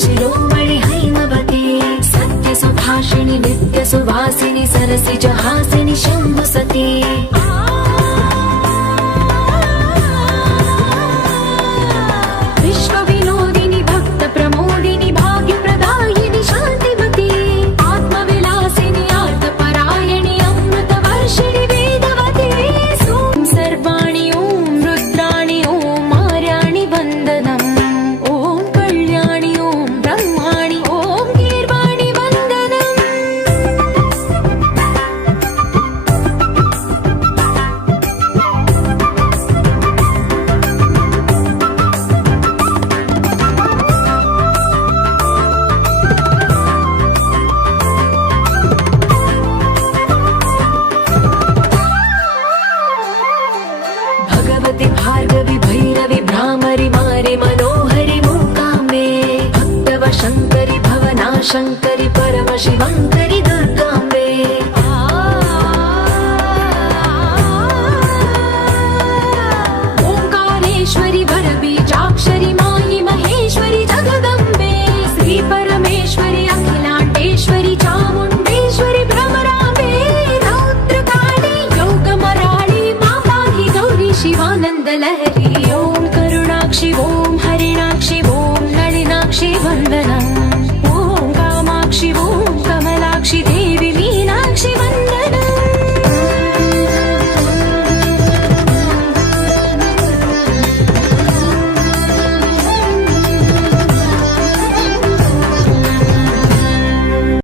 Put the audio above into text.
शिरोमणि हैमवती सत्यसुभाषिणि नित्यसुवासिनि सरसिजहासिनि शम्भुसती विश्वविनोदिनि भक्तप्रमोदिनि भाग्यप्रदायिनि शान्तिमती आत्मविलासिनि आर्तपरायणि अमृतवर्षिणि वेदवती ॐ सर्वाणि ॐ रुद्राणि ॐ मार्याणि वन्दनम् ॐ कल्याणि ॐ ब्रह्माणि ॐ गीर्वाणि वन्दनम् भगवति भार्गवि भैरवि भ्रामरि मारि मनोहरि मूकाम्बे भक्तव शङ्करि भवनाशङ्करि परमशिवङ्करि दुर्गाम्बे ओङ्कारेश्वरि वरबीजाक्षरि मायि महेश्वरि जगदम्बे श्रीपरमेश्वरि अखिलाण्डेश्वरि चामुण्डेश्वरि भ्रमराम्बे रौद्रकाली योगमराळि मा पाहि गौरी शिवानन्दलहरी